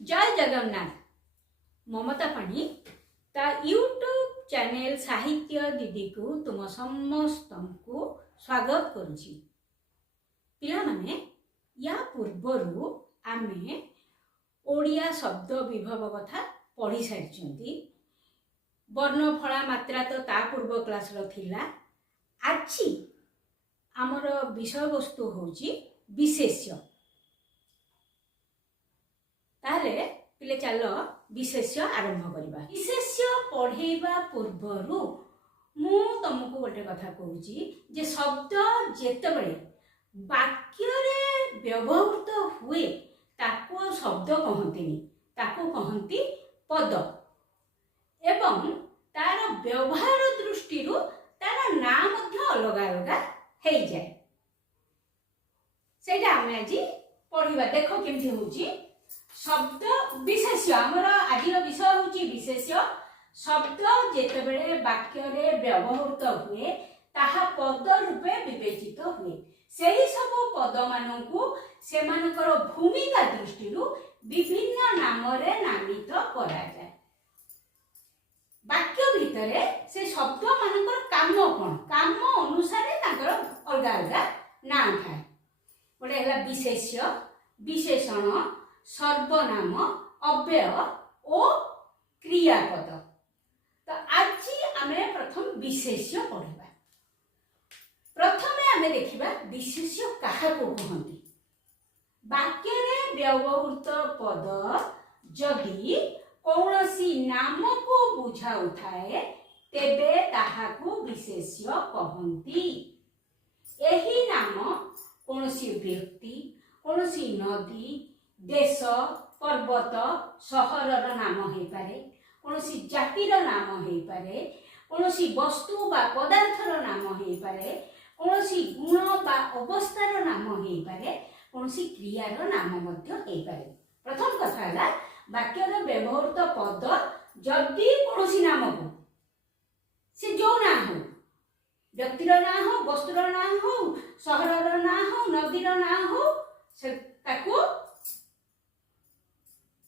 जय जगन्नाथ। ममता पाणी ता यूट्यूब चैनल साहित्य दीदी को तुम समस्त को स्वागत करुछि। पिला माने या पूर्वरु आमे ओडिया शब्द विभव कथा पढ़ी सारिछंती। वर्ण फला मात्रा तो ता पूर्व क्लास रो थिला। आछि आमर विषय वस्तु होची विशेष्य। ताले पिले चलो विशेष्य आरंभ करबा। विशेष्य पढ़ेबा पूर्वरु मु तुमको गोटे कथा कहूची जे शब्द जेतेबेले वाक्य रे व्यवहृत हुए ताको शब्द कहंतिनी, ताको कहंती पद एवं तार व्यवहार दृष्टि तार नाम मध्य अलग अलग हेई जाए। सेटा हम आज पढ़िबा। देखो केमथि होची शब्द विशेष्य। आमर आज विषय होची विशेष्य। शब्द जेतेबेले वाक्य रे व्यवहृत हुए ताहा पद रूपे विवेचित हुए। सेही सब पद मानकु सेमानकर भूमिका दृष्टि विभिन्न नाम रे नामित करा जाए। वाक्य भितरे से शब्द मानकर काम कोन, काम अनुसार ताकर अलग अलग नाम थाए। गोटे हला विशेष्य, विशेषण, सर्वनाम, अव्यय और क्रियापद। तो आज आमे प्रथम विशेष्य पढ़िबा। प्रथमे आमे देखिबा विशेष्य काहाको कहंती। वाक्य रे व्यवहृत पद जदि कौनसी नाम को बुझाउ थाए तेबे ताहाको विशेष्य कहंती। एही नाम कौनसी व्यक्ति, कौनसी नदी, देश, पर्वत, सहरर नाम हो पारे, कौनसी जातिर नाम हो पारे, कौनसी वस्तु बा पदार्थर नाम हो पारे, कौनसी गुण बा अवस्थार नाम हो पारे, कौनसी क्रियार नाम मध्य हो पारे। प्रथम कथा है वाक्यर व्यवहृत पद जदि कौनसी नाम को से जो ना हो, व्यक्तिर ना हो, वस्तुर ना हो, सहरर ना हो, नदीर ना हो, से ताको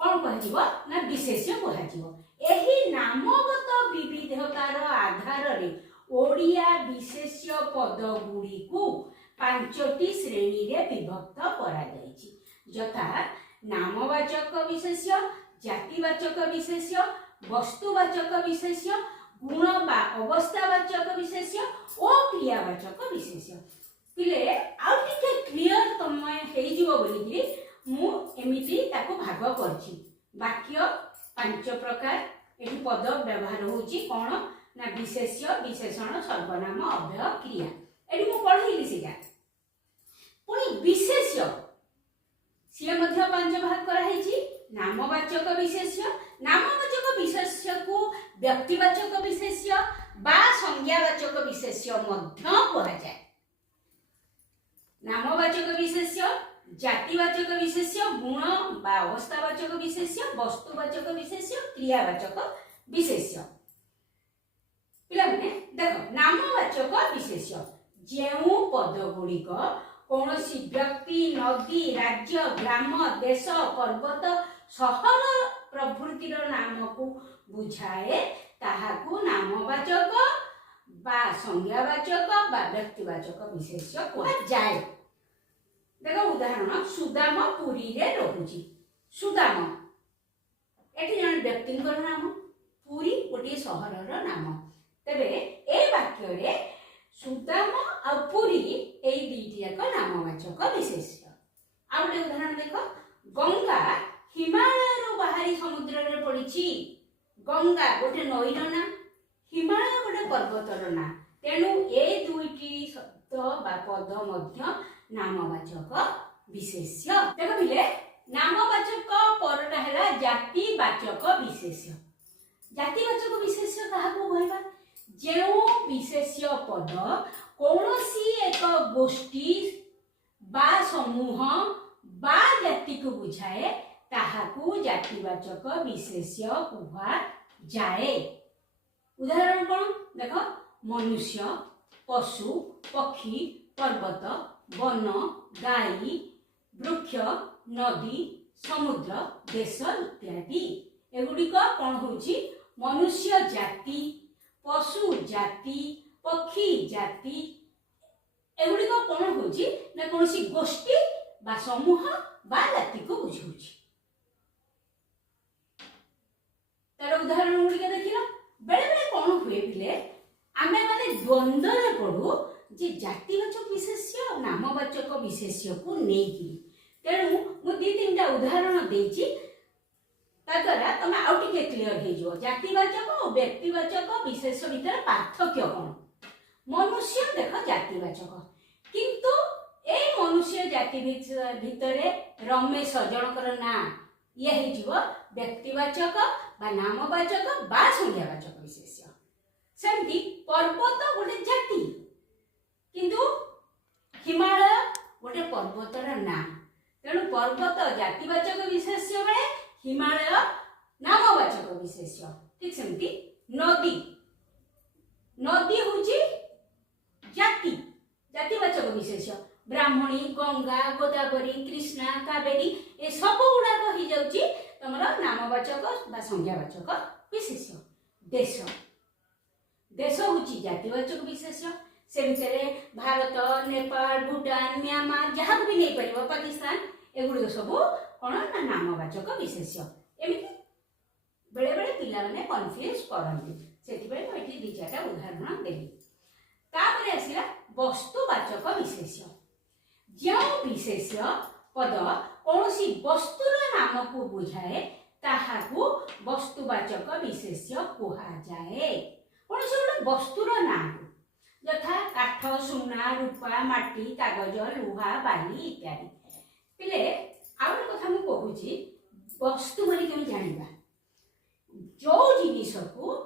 कौन कह ना विशेष्य कह। एही नामगत विविधतार आधार रे ओडिया विशेष्य पद गुड़ी को पांचटी श्रेणी रे विभक्त करा जायछि। यथा नामवाचक विशेष्य, जातिवाचक विशेष्य, वस्तुवाचक विशेष्य, गुण बा अवस्थावाचक विशेष्य और क्रियावाचक विशेष्य। पिले आउ टिके क्लियर तमय हेइ जिवो बोली कि मु एमिति ताको भाग करछि। वाक्य पांच प्रकार एही पद व्यवहार होछि कोन ना विशेष्य, विशेषण, सर्वनाम, अव्यय, क्रिया। एठी मु पढिली सिगा। पुनी विशेष्य सिए मध्य पांच भाग करा हेछि। नामवाचक विशेष्य, नामवाचक विशेष्य को व्यक्तिवाचक विशेष्य बा संज्ञावाचक विशेष्य मध्य कहा जाय। नामवाचक विशेष्य, जातिवाचक विशेष्य, गुण बा अवस्थावाचक विशेष्य, वस्तुवाचक विशेष्य, क्रियावाचक विशेष्य। पिला माने देखो नामवाचक विशेष्य जेउ पद गुड़िक कौनसी व्यक्ति, नदी, राज्य, ग्राम, देश, पर्वत, सहर प्रभृतिर नाम को बुझाए ताहाकू नामवाचक बा संज्ञावाचक बा व्यक्तिवाचक विशेष्य कहा जाए। देखो उदाहरण सुदाम पुरी रे रहुची। सुदाम एठी जन व्यक्तिंकर नाम, पुरी गोटे सहरर नाम। तबे ए वाक्य रे सुदाम आ पुरी एई दुईटी जाक नामवाचक विशेष्य। आ गोटे उदाहरण देखो गंगा हिमालय रो बाहरी समुद्र रे पड़िछि। गंगा गोटे नईर ना, हिमालय गोटे पर्वतर ना। तेनु ए दुईटी शब्द बा पद मध्य नामवाचक विशेष्य। देखो बिले नामवाचक परटा हैला जातिवाचक विशेष्य। जातिवाचक विशेष्य काहाको कहबा जेउ विशेष्य पद कौनसी एक गोष्ठी बा समूह बा जाति को बुझाए ताहाकू जातिवाचक विशेष्य कहा जाए। उदाहरण कौन देखो मनुष्य, पशु, पक्षी, पर्वत, वन, गाई, वृक्ष, नदी, समुद्र देश इत्यादि एगुड़िक कौन होची मनुष्य जाति पशु जाति पक्षी जाति एगुड़िक कौन होची ना कौन सी गोष्ठी बा समूह बा जाति को बुझाऊची। तार उदाहरण गुड़िक देखिल बेले बेले कौन हुए बिले आमे माने द्वंद्व पड़ू जे जातिवाचक विशेष्य नामवाचक विशेष्य को नेकी तेणु मु दी तीन उदाहरण देची ताद्वारा तुम आउ टिके क्लियर हो जो जातिवाचक और व्यक्तिवाचक विशेष भितर पार्थक्य कौन। मनुष्य देख जातिवाचक किंतु ए मनुष्य जाति भितर रमेश जनकर ना ये हो व्यक्तिवाचक बा नामवाचक बा संज्ञावाचक विशेष्य। सेमती पर्वत गोटे जाति किंतु हिमालय गोटे पर्वतर ना तेणु पर्वत जातिवाचक विशेष्य बेले हिमालय नामवाचक विशेष्य। ठीक सेमती नदी नदी होची जाति जातिवाचक विशेष्य ब्राह्मणी गंगा गोदावरी कृष्णा कावेरी ए सब गुड़ाक हो जाउची तमरा नामवाचक बा संज्ञावाचक विशेष्य। देश देश होची जातिवाचक विशेष्य से भितर भारत नेपाल भूटान म्यांमार जहाँ भी नहीं पार पाकिस्तान एगुड़ सब कौन ना नामवाचक विशेष्य। एमती बेले बेले पिला माने कन्फ्यूज करती से दी चार उदाहरण देली। तापर आसला वस्तुवाचक विशेष्य जो विशेष्य पद कौन सी वस्तुर नाम को बुझाए ताहाकू वस्तुवाचक विशेष्य कुहाजाए। कौन सी गोटे वस्तुर नाम यथा काठ सुना रूपा माटी कागज लुहा बाली इत्यादि पिले आउ कथा मु कहूची वस्तु माने केम जानिबा जो जिनिस को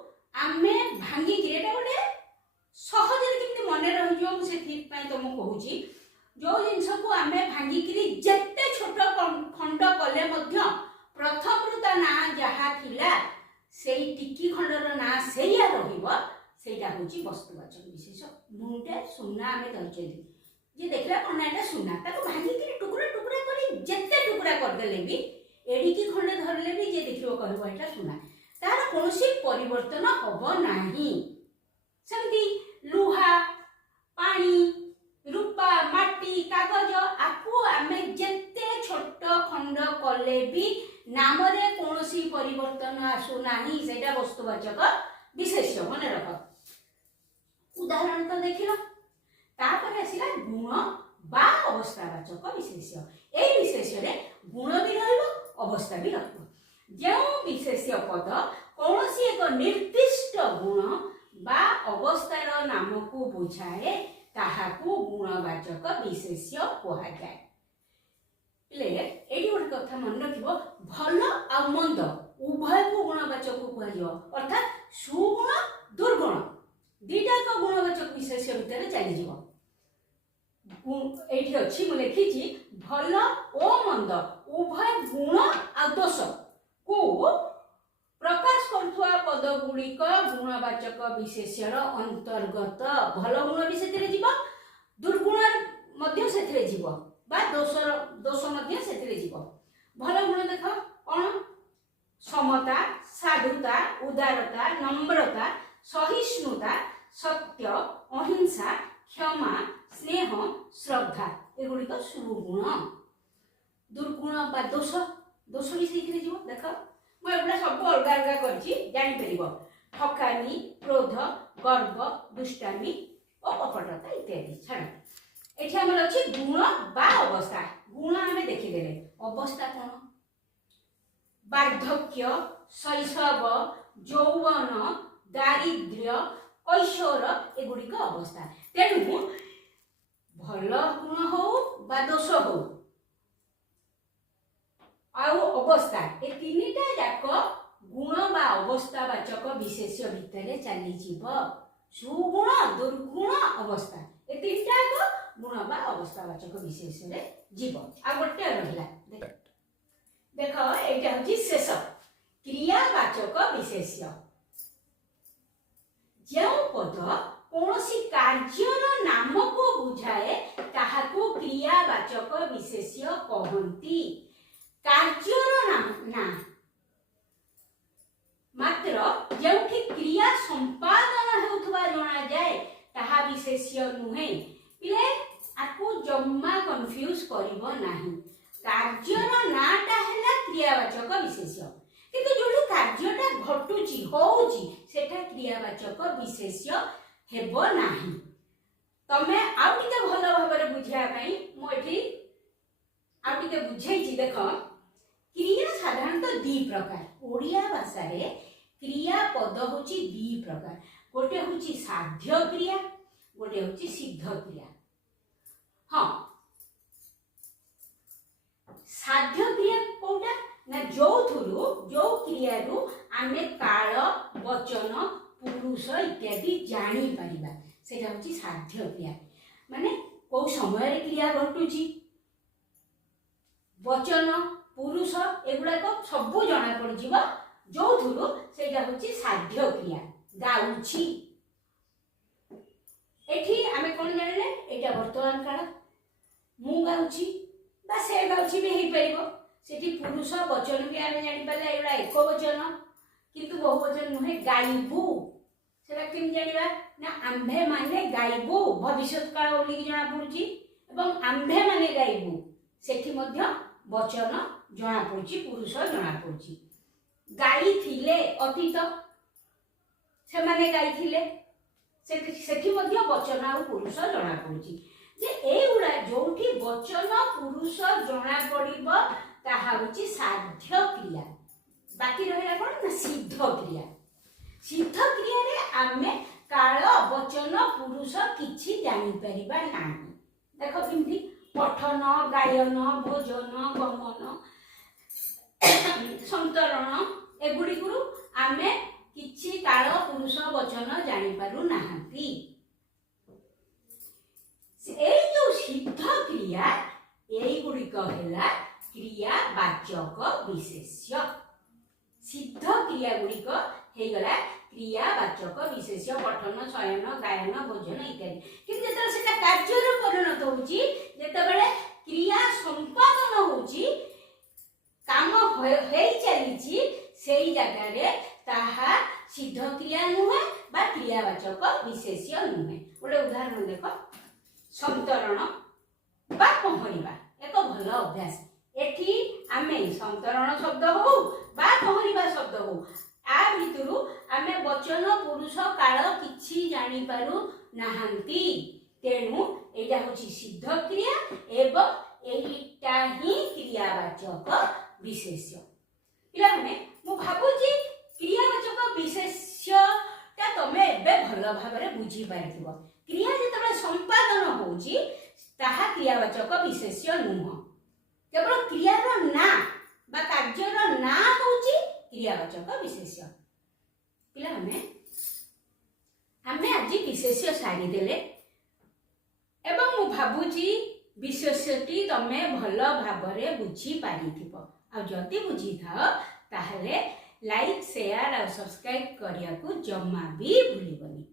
आमे भांगी गिरेटा गोटे सहज रे किंतु मन रहि जो से ठीक पय तुम कहूची जो जिनिस को आमे भांगी गिरी जत्ते छोट खंड कले मध्य प्रथम रुता ना जहा थिला सेई टिकी खंडर ना सेया रहिबो सेटा होची वस्तुवाचक विशेष। मुंडे सुना आमे धरचली जे देखला कोना एटा सुना ताको भांगी के टुकड़ा टुकड़ा करी जत्ते टुकड़ा कर देले भी एडी की खंडे धरले भी जे देखियो कहबो एटा सुना तार कोनोसी परिवर्तन होबो नाही। सेमती लुहा पानी रूपा माटी कागज आपु आमे जत्ते छोट खंड कले भी नाम रे कोनोसी परिवर्तन आसु नाही सेटा वस्तुवाचक विशेष मन रख। उदाहरण तो देखिल तापर आसिला गुण बा अवस्थावाचक विशेष्य। ए विशेष्य रे गुण भी रहइबो अवस्था भी रहइबो। जो विशेष्य पद कौनसी एक निर्दिष्ट गुण बा अवस्थार नाम को बुझाए ताहाकू गुणवाचक विशेष्य कहा जाए। ले एडी गोटे कथा मन रखिबो भल आ मंद उभय को गुणवाचक कहा जाय अर्थात सुगुण दुर्गुण दीटा को गुणवाचक विशेष्य भितर चली जीवो। एठी अछि मु लिखिछि भल ओ मंद उभय गुण आ दोष को प्रकाश करथुआ पद गुड़िक गुणवाचक विशेष्यर अंतर्गत। भल गुण भी सेथिरे जीव दुर्गुण मध्य सेथिरे जीव बा दोष मध्य सेथिरे जीव। भल गुण देख कोन समता साधुता उदारता नम्रता सहिष्णुता सत्य अहिंसा क्षमा स्नेह श्रद्धा एगुड़िक सुगुण। दुर्गुण बा दोष दोष भी से जीव देख मुझे सब अलग अलग कर ठकामी क्रोध गर्व दुष्टामी और कपटता इत्यादि छाड़ एठी हमर अछि गुण बा अवस्था। गुण आमे देखिदेले अवस्था कोन वार्धक्य शैशव यौवन दारिद्र्य कैशोर एगुड़िक अवस्था। तेणु भल गुण हो बा दोष हो आउ अवस्था ए तीनिटा जाक गुण बा अवस्थावाचक विशेष्य भितर चली जीव। सुगुण दुर्गुण अवस्था ए तीनटा गुण बा अवस्थावाचक विशेष रे जीव। आ गोटे रहिला देख एटा होची शेष क्रियावाचक विशेष्य। जो पद कौनसी कार्यर नाम को बुझाए ताहाकू क्रियावाचक विशेष्य कहंती। କାର୍ଯ୍ୟର ନା ମାତ୍ର ଯେଉଁଠି କ୍ରିୟା ସମ୍ପାଦନ ହେଉଥିବା ଜଣାଯାଏ ତାହା ବିଶେଷ୍ୟ ନୁହେଁ। ପିଲେ ଆକୁ ଜମା କନଫ୍ୟୁଜ କରିବ ନାହିଁ। କାର୍ଯ୍ୟର ନାଁଟା ହେଲା କ୍ରିୟାବାଚକ ବିଶେଷ୍ୟ, କିନ୍ତୁ ଯୋଉଠି କାର୍ଯ୍ୟଟା ଘଟୁଛି ହଉଛି ସେଟା କ୍ରିୟାବାଚକ ବିଶେଷ୍ୟ ହେବ ନାହିଁ। ତମେ ଆଉ ଟିକେ ଭଲ ଭାବରେ ବୁଝିବା ପାଇଁ ମୁଁ ଏଠି ଆଉ ଟିକେ ବୁଝେଇଛି। ଦେଖ, क्रिया साधारणतः दी प्रकार। ओडिया भाषा रे क्रिया पद होची दी प्रकार। गोटे होची साध्य क्रिया, गोटे होची सिद्ध क्रिया। हाँ, साध्य क्रिया कोटा ना जो क्रिया रु आमे काल वचन पुरुष इत्यादि जानी परिबा सेटा होची साध्य क्रिया। माने को समय रे क्रिया घटुची, वचन पुरुष एगुड़ा तो सब जना पड़ जीव जो थुरु सेटा होची साध्य क्रिया। गाउची एठी आमे कोन जानले एटा वर्तमान काल मु गाउची बा से गाउची भी हेई परिबो। सेठी पुरुष वचन भी आमे जानि पाले एगुड़ा एक वचन, किंतु बहुवचन नुहे। गाइबू सेटा केम जानिबा ना आम्भे माने गाइबू भविष्यत काल बोली जना पड़ुची एवं आम्भे माने गाइबू सेठी मध्य वचन जना पड़ुची, पुरुष जना पड़ुची। गाई थिले अतीत से माने गाई थिले सेठी मध्य वचन और पुरुष जना पड़ुची। जे एगुड़ा जोठी वचन पुरुष जना पड़िबो ताहा होची साध्य क्रिया। बाकी रहला कोन ना सिद्ध क्रिया। सिद्ध क्रिया रे आमे काल वचन पुरुष किछि जानि परिबा नाही। देखो किंती पठन, गायन, भोजन, गमन, संतरण एगुड़ी गुरु आमे किछि काल पुरुष वचन जानि पारु नाहंती। ए जो सिद्ध क्रिया एई गुडी कहला क्रियावाचक विशेष्य। सिद्ध क्रिया गुडी को हे गला क्रियावाचक विशेष्य। पठन, शयन, गायन, भोजन इत्यादि। किंतु जेतबे सेटा कार्यर परिणत होउची, जेतबे क्रिया संपादन होउची, काम हेई चलीची, सेई जगह रे ताहा सिद्ध क्रिया नुहे बा क्रियावाचक विशेष्य नुहे। गोटे उदाहरण देखो, संतरण बा पहरिबा एक भल अभ्यास। एठी आमे संतरण शब्द हो बा पहरिबा शब्द हो आ भितरु आमे वचन पुरुष काल किछि जानि पारु नाहंती। तेणु एटा होची सिद्ध क्रिया एवं एटा ही क्रियावाचक विशेष्य। पिला माने मु भाबुची क्रियावाचक विशेष्य ता तमे एबे भल भाबरे बुझी पाइथिबो। क्रिया जेतबे संपादन होउची ताहा क्रियावाचक विशेष्य नुह। केवल क्रियार ना बा कार्यर ना होउची क्रियावाचक विशेष्य। पिला माने आमे आज विशेष्य सारी देले एवं मु भाबुची विशेष्यटी तमे भल भाबरे बुझी पारिथिबो। आ जदि बुझी थाओ ताहले लाइक, शेयर और सब्सक्राइब करिया को जम्मा भी भूलिबनी।